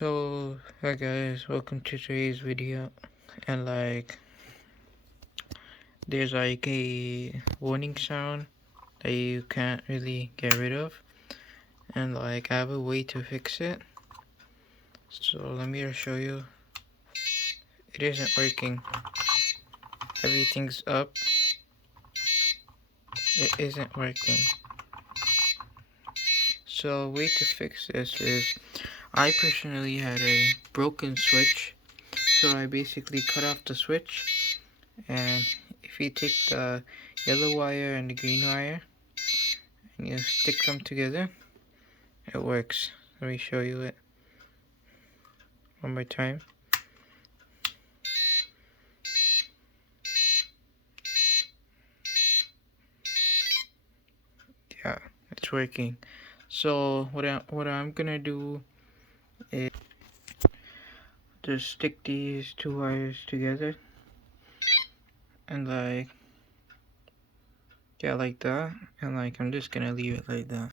So, hi guys, welcome to today's video. And there's like a warning sound that you can't really get rid of, and I have a way to fix it. So let me just show you. It isn't working. Everything's up. It isn't working. So a way to fix this is, I personally had a broken switch, so I basically cut off the switch, and if you take the yellow wire and the green wire and you stick them together, it works. Let me show you it one more time. Yeah, it's working. So what I'm gonna do is just stick these two wires together and yeah, like that, and I'm just gonna leave it like that.